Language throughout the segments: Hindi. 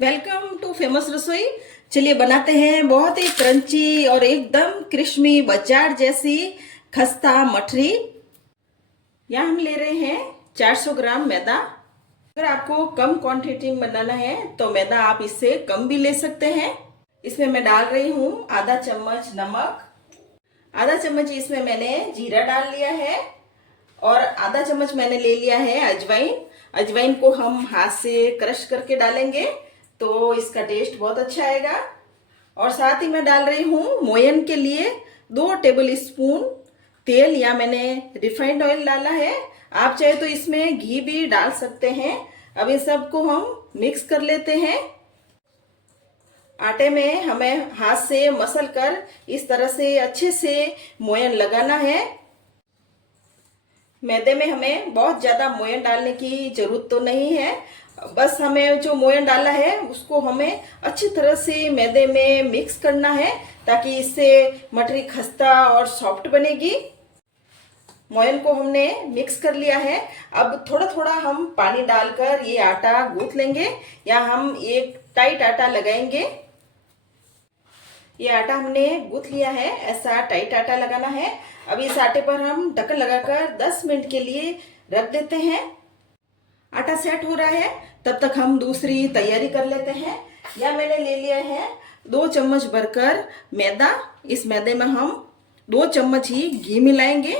वेलकम टू फेमस रसोई। चलिए बनाते हैं बहुत ही क्रंची और एकदम क्रिस्पी बाजार जैसी खस्ता मठरी। यहाँ हम ले रहे हैं 400 ग्राम मैदा। अगर आपको कम क्वांटिटी में बनाना है तो मैदा आप इससे कम भी ले सकते हैं। इसमें मैं डाल रही हूँ आधा चम्मच नमक, आधा चम्मच इसमें मैंने जीरा डाल लिया है और आधा चम्मच मैंने ले लिया है अजवाइन। अजवाइन को हम हाथ से क्रश करके डालेंगे तो इसका टेस्ट बहुत अच्छा आएगा। और साथ ही मैं डाल रही हूँ मोयन के लिए 2 टेबल स्पून तेल, या मैंने रिफाइंड ऑयल डाला है। आप चाहे तो इसमें घी भी डाल सकते हैं। अब इन सबको हम मिक्स कर लेते हैं। आटे में हमें हाथ से मसल कर इस तरह से अच्छे से मोयन लगाना है। मैदे में हमें बहुत ज्यादा मोयन डालने की जरूरत तो नहीं है, बस हमें जो मोयन डाला है उसको हमें अच्छी तरह से मैदे में मिक्स करना है ताकि इससे मठरी खस्ता और सॉफ्ट बनेगी। मोयन को हमने मिक्स कर लिया है। अब थोड़ा थोड़ा हम पानी डालकर ये आटा गूंथ लेंगे, या हम एक टाइट आटा लगाएंगे। ये आटा हमने गूंथ लिया है, ऐसा टाइट आटा लगाना है। अब इस आटे पर हम ढक्कन लगाकर 10 मिनट के लिए रख देते हैं। आटा सेट हो रहा है, तब तक हम दूसरी तैयारी कर लेते हैं। यह मैंने ले लिया है 2 चम्मच भरकर मैदा। इस मैदे में हम 2 चम्मच ही घी मिलाएंगे।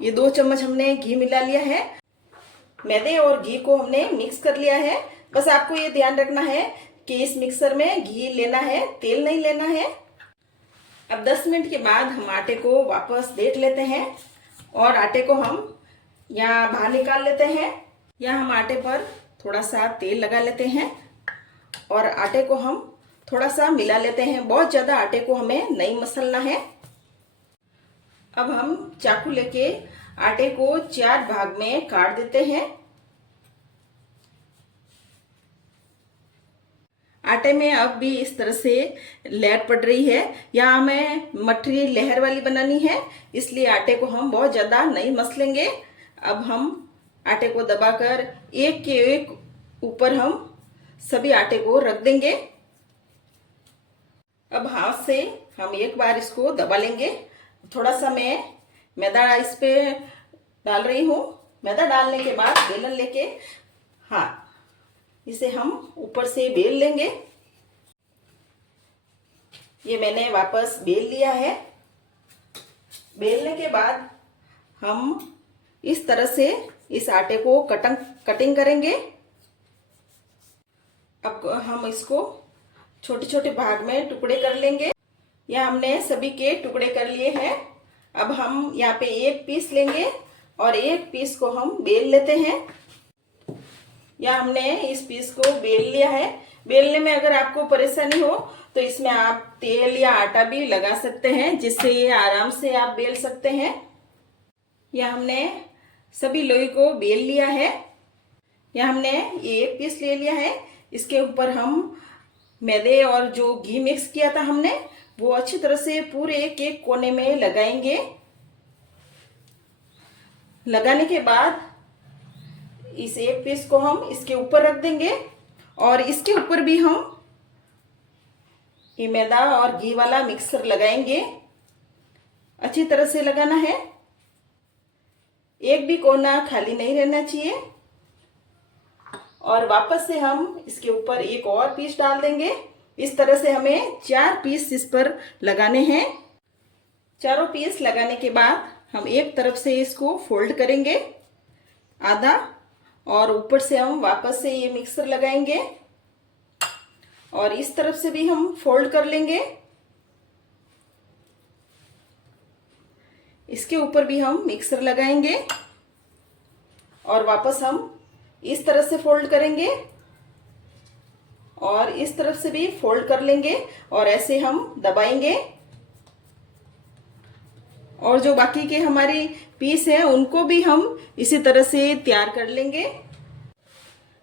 ये 2 चम्मच हमने घी मिला लिया है। मैदे और घी को हमने मिक्स कर लिया है। बस आपको ये ध्यान रखना है कि इस मिक्सर में घी लेना है, तेल नहीं लेना है। अब 10 मिनट के बाद हम आटे को वापस देख लेते हैं और आटे को हम यहाँ बाहर निकाल लेते हैं। यहाँ हम आटे पर थोड़ा सा तेल लगा लेते हैं और आटे को हम थोड़ा सा मिला लेते हैं। बहुत ज़्यादा आटे को हमें नहीं मसलना है। अब हम चाकू लेके आटे को 4 भाग में काट देते हैं। आटे में अब भी इस तरह से लेयर पड़ रही है। यहाँ हमें मठरी लहर वाली बनानी है, इसलिए आटे को हम बहुत ज़्यादा नहीं मसलेंगे। अब हम आटे को दबाकर एक के एक ऊपर हम सभी आटे को रख देंगे। अब हाथ से हम एक बार इसको दबा लेंगे। थोड़ा सा मैं मैदा इस पे डाल रही हूँ। मैदा डालने के बाद बेलन लेके इसे हम ऊपर से बेल लेंगे। ये मैंने वापस बेल लिया है। बेलने के बाद हम इस तरह से इस आटे को कटिंग करेंगे। अब हम इसको छोटे छोटे भाग में टुकड़े कर लेंगे। यह हमने सभी के टुकड़े कर लिए हैं। अब हम यहाँ पे एक पीस लेंगे और एक पीस को हम बेल लेते हैं। या हमने इस पीस को बेल लिया है। बेलने में अगर आपको परेशानी हो तो इसमें आप तेल या आटा भी लगा सकते हैं, जिससे ये आराम से आप बेल सकते हैं। या हमने सभी लोई को बेल लिया है। या हमने ये एक पीस ले लिया है। इसके ऊपर हम मैदे और जो घी मिक्स किया था हमने, वो अच्छी तरह से पूरे एक एक कोने में लगाएंगे। लगाने के बाद इस एक पीस को हम इसके ऊपर रख देंगे और इसके ऊपर भी हम ये मैदा और घी वाला मिक्सर लगाएंगे। अच्छी तरह से लगाना है, एक भी कोना खाली नहीं रहना चाहिए। और वापस से हम इसके ऊपर एक और पीस डाल देंगे। इस तरह से हमें 4 पीस इस पर लगाने हैं। चारों पीस लगाने के बाद हम एक तरफ से इसको फोल्ड करेंगे आधा, और ऊपर से हम वापस से ये मिक्सर लगाएंगे और इस तरफ से भी हम फोल्ड कर लेंगे। इसके ऊपर भी हम मिक्सर लगाएंगे और वापस हम इस तरह से फोल्ड करेंगे और इस तरफ से भी फोल्ड कर लेंगे और ऐसे हम दबाएंगे। और जो बाकी के हमारे पीस हैं उनको भी हम इसी तरह से तैयार कर लेंगे।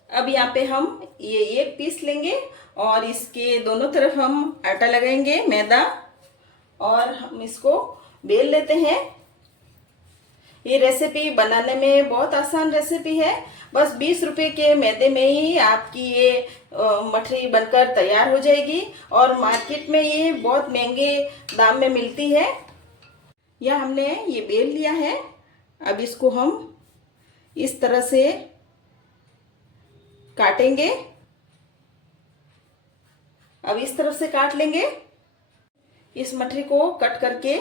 अब यहाँ पे हम ये एक पीस लेंगे और इसके दोनों तरफ हम आटा लगाएंगे मैदा, और हम इसको बेल लेते हैं। ये रेसिपी बनाने में बहुत आसान रेसिपी है। बस 20 रुपए के मैदे में ही आपकी ये मठरी बनकर तैयार हो जाएगी और मार्केट में ये बहुत महंगे दाम में मिलती है। यह हमने ये बेल लिया है। अब इसको हम इस तरह से काटेंगे। अब इस तरफ से काट लेंगे। इस मठरी को कट करके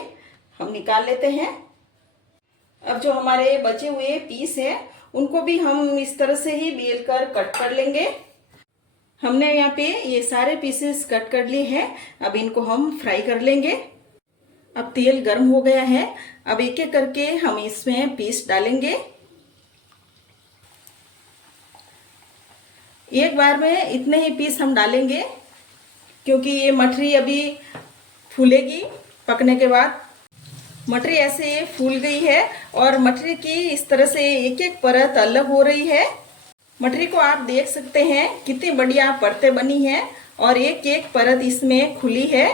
हम निकाल लेते हैं। अब जो हमारे बचे हुए पीस हैं उनको भी हम इस तरह से ही बेल कर कट कर लेंगे। हमने यहाँ पे ये सारे पीसेस कट कर लिए हैं। अब इनको हम फ्राई कर लेंगे। अब तेल गर्म हो गया है। अब एक एक करके हम इसमें पीस डालेंगे। एक बार में इतने ही पीस हम डालेंगे क्योंकि ये मठरी अभी फूलेगी। पकने के बाद मठरी ऐसे फूल गई है और मठरी की इस तरह से एक एक परत अलग हो रही है। मठरी को आप देख सकते हैं कितनी बढ़िया परतें बनी हैं और एक एक परत इसमें खुली है।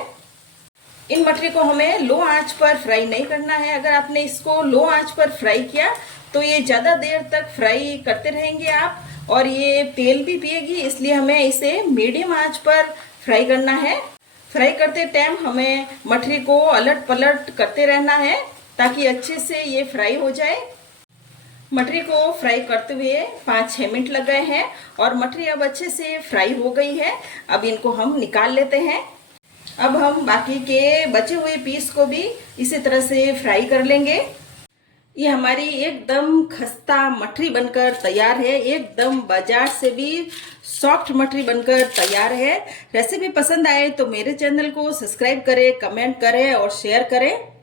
इन मठरी को हमें लो आंच पर फ्राई नहीं करना है। अगर आपने इसको लो आंच पर फ्राई किया तो ये ज़्यादा देर तक फ्राई करते रहेंगे आप और ये तेल भी पिएगी, इसलिए हमें इसे मीडियम आंच पर फ्राई करना है। फ्राई करते टाइम हमें मठरी को अलट पलट करते रहना है ताकि अच्छे से ये फ्राई हो जाए। मठरी को फ्राई करते हुए 5-6 मिनट लग गए हैं और मठरी अब अच्छे से फ्राई हो गई है। अब इनको हम निकाल लेते हैं। अब हम बाकी के बचे हुए पीस को भी इसी तरह से फ्राई कर लेंगे। ये हमारी एकदम खस्ता मठरी बनकर तैयार है। एकदम बाजार से भी सॉफ्ट मठरी बनकर तैयार है। रेसिपी पसंद आए तो मेरे चैनल को सब्सक्राइब करें, कमेंट करें और शेयर करें।